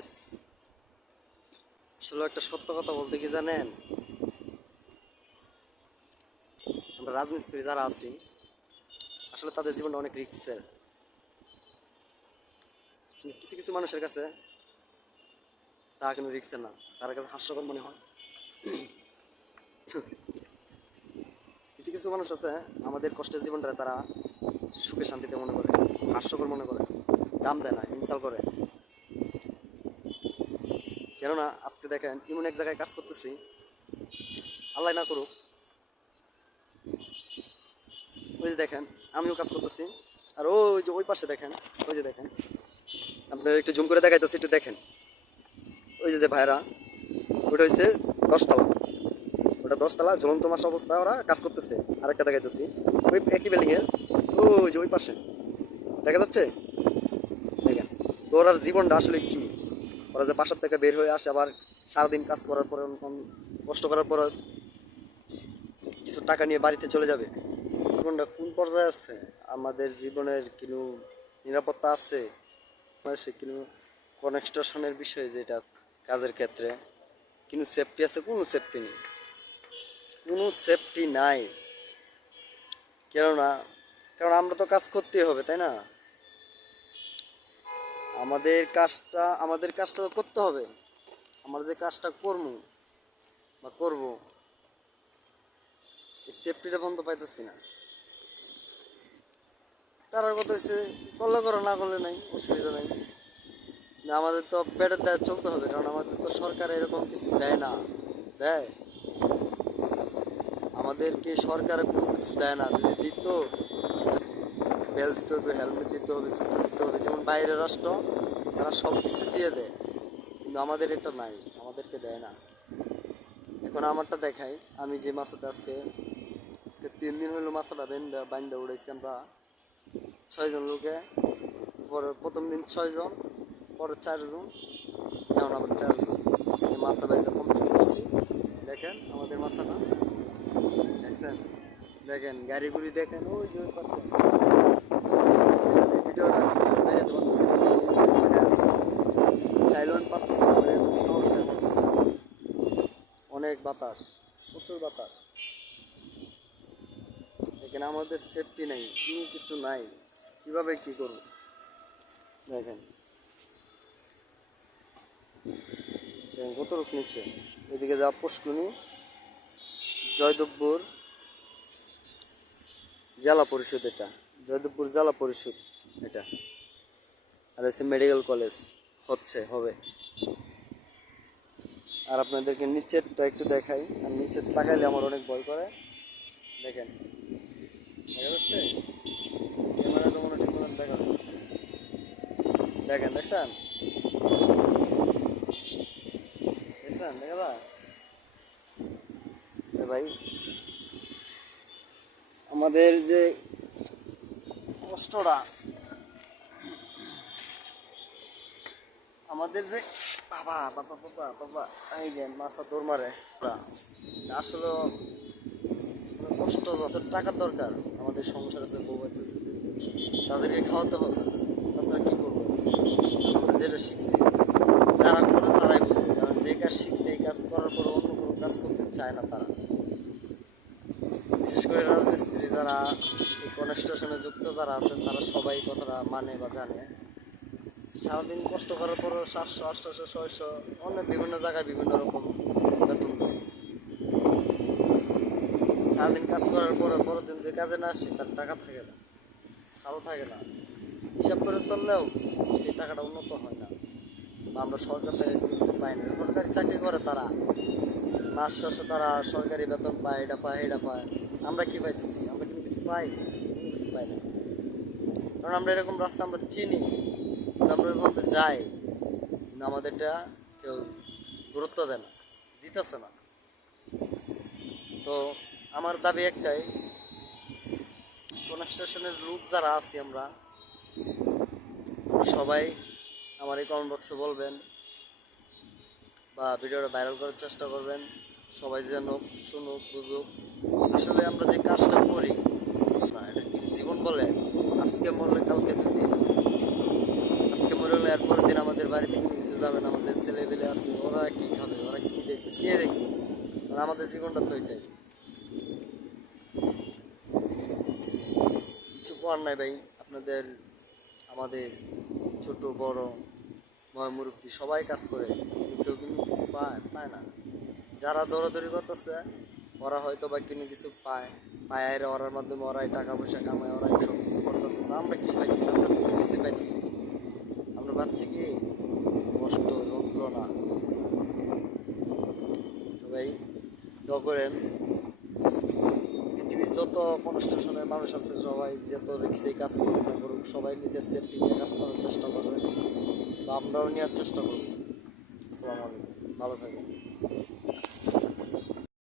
Guys, আসলে একটা সত্য কথা বলতে কি জানেন, আমরা রাজমিস্ত্রি যারা আছি আসলে তাদের জীবনটা অনেক রিস্কের। কিছু কিছু মানুষের কাছে তা কিন্তু রিস্কের না, তার কাছে হাস্যকর মনে হয়। কিছু কিছু মানুষ আছে আমাদের কষ্টের জীবনটা তারা সুখে শান্তিতে মনে করে, হাস্যকর মনে করে, দাম দেয় না, ইনসাল্ট করে। কেননা আজকে দেখেন এমন এক জায়গায় কাজ করতেছি, আল্লাহ না করুক, ওই যে দেখেন আমিও কাজ করতেছি, আর ওই যে ওই পাশে দেখেন, ওই যে দেখেন, আপনার একটু জুম করে দেখাইতেছি, একটু দেখেন, ওই যে ভাইরা, ওটা হচ্ছে 10 তলা, ওটা 10 তলা ঝুলন্ত মাস অবস্থা ওরা কাজ করতেছে। আরেকটা দেখাইতেছি ওই একই বিল্ডিং এর, ওই যে ওই পাশে দেখা যাচ্ছে, দেখেন। তো ওরার জীবনটা আসলে কি, ওরা যে বাসার থেকে বের হয়ে আসে, আবার সারাদিন কাজ করার পরে, কষ্ট করার পরে কিছু টাকা নিয়ে বাড়িতে চলে যাবে, জীবনটা কোন পর্যায়ে আছে, আমাদের জীবনের কোনো নিরাপত্তা আছে, সে কোনো কনস্ট্রাকশনের বিষয়ে যেটা কাজের ক্ষেত্রে কোনো সেফটি আছে? কোনো সেফটি নেই, কোনো সেফটি নাই। কেননা কারণ আমরা তো কাজ করতেই হবে, তাই না? আমাদের কাজটা তো করতে হবে। আমরা যে কাজটা করবো বা করবো, এই সেফটিটা বন্ধ পাইতেছি না। তার কথা হচ্ছে করলে করো, না করলে নাই, অসুবিধা নাই। না, আমাদের তো পেটের দায়ে চলতে হবে, কারণ আমাদের তো সরকার এরকম কিছু দেয় না। দেয় আমাদেরকে সরকার কোনো কিছু দেয় না, যদি দিত বেল দিতে হবে, হেলমেট দিতে হবে, জুতো দিতে হবে, যেমন বাইরের রাষ্ট্র তারা সব কিছু দিয়ে দেয়, কিন্তু আমাদের এটা নাই, আমাদেরকে দেয় না। এখন আমারটা দেখাই, আমি যে মাছটা আজকে 3 দিন হইলো মাছটা বাইন্দা উড়াইছি আমরা 6 জন লোকে। পরে প্রথম দিন 6 জন, পরে 4 জন, এখন আবার 4 জন। আজকে মাছা বাইন্দা কমপ্লিট করছি। দেখেন আমাদের মাছাটা, দেখছেন? দেখেন গাড়ি গুড়ি দেখেন, ওই যে ওই পাশে ভিডিওটা দেখাতে পারতেছি আছে, চাইলেন পারতেছে আমাদের সহজ অনেক বাতাস, প্রচুর বাতাস। এখানে আমাদের সেফটি নেই, কোনো কিছু নাই, কিভাবে কি করব? দেখেন কত রূপ নিচ্ছে। এদিকে যা পুষ্কুনি, জয়দেবপুর জেলা পরিষদ, এটা জয়দেবপুর জেলা পরিষদ এটা, আর হচ্ছে মেডিকেল কলেজ হবে। আর আপনাদেরকে নিচেরটা একটু দেখাই, আর নিচের তাকাইলে আমার অনেক ভয় করে। দেখেন দেখা যাচ্ছে, ক্যামেরা তো মনে ঠিক মতন দেখা যাচ্ছে। দেখেন, দেখছেন? দেখছেন? দেখা যায় ভাই, আমাদের যে কষ্টটা, আমাদের যে বাবা বাবা বাবা বাবা, এই যে মাছা দৌড় মারে, আসলে কষ্ট, যত টাকার দরকার আমাদের সংসার আছে, বউ আছে, তাদেরকে খাওয়াতে হবে, তাছাড়া কী করবো? আমরা যেটা শিখছি, যারা করে তারাই বুঝে, কারণ যে কাজ শিখছে এই কাজ করার পর অন্য কোনো কাজ করতে চায় না তারা। বিশেষ করে রাজমিস্ত্রি যারা, এই কনস্ট্রাকশনে যুক্ত যারা আছেন, তারা সবাই কথাটা মানে বা জানে। সারাদিন কষ্ট করার পরও 700, 800, 600, অনেক বিভিন্ন জায়গায় বিভিন্ন রকম বেতন দেয়। সারাদিন কাজ করার পরে পরের দিন যে কাজে না আসে, তার টাকা থাকে না, ভালো থাকে না, হিসাব করে চললেও সেই টাকাটা উন্নত হয় না, বা আমরা সরকার থেকে কোনো কিছু পাই না। সরকারি চাকরি করে তারা, মাস শেষে তারা সরকারি বেতন পায়, এটা পায়, এটা পায়। আমরা কি পাইতেছি? আমরা কিন্তু কিছু পাই, কোনো কিছু পাই না, কারণ আমরা এরকম রাস্তা আমরা চিনি, কিন্তু আমরা ওই মধ্যে যাই, কিন্তু আমাদেরটা কেউ গুরুত্ব দেয় না, দিতেছে না। তো আমার দাবি একটাই, কনস্ট্রাকশনের লোক যারা আছি আমরা সবাই আমার এই কমেন্ট বক্সে বলবেন, বা ভিডিওটা ভাইরাল করার চেষ্টা করবেন, সবাই যেন শুনুক, বুঝুক আসলে আমরা যে কাজটা করি না, এটা কি জীবন বলে? আজকে মরলে কালকে 2 দিন, আজকে মরে ধরুন এর পরের দিন আমাদের বাড়িতে কোনো কিছু যাবে না, আমাদের ছেলে পেলে আছে, ওরা কি খাবে, ওরা কি দেখবে, কে দেখবে? আর আমাদের জীবনটা তো এটাই। কিছু করার নাই ভাই, আপনাদের আমাদের ছোট বড় ময় মুরব্বী সবাই কাজ করে, কেউ কিন্তু কিছু পায় না। যারা দৌড়াদৌড়ি করতেছে ওরা হয়তো বা কোনো কিছু পায়, পায়ের ওরার মাধ্যমে ওরাই টাকা পয়সা কামায়, ওরাই সব কিছু করতেছে। তো আমরা কি পাইতেছি? আমরা কোনো কিছু পাইতেছি না। আমরা পাচ্ছি কি কষ্ট, যন্ত্রণা। তো ভাই দোয়া করেন, পৃথিবীর যত কনস্ট্রাকশনের মানুষ আছে সবাই যত রিক্সে কাজ করুক না করুক, সবাই নিজের সেফটি নিয়ে কাজ করার চেষ্টা করবে, বা আমরাও নেওয়ার চেষ্টা করবো। আসসালামু আলাইকুম, ভালো থাকবেন।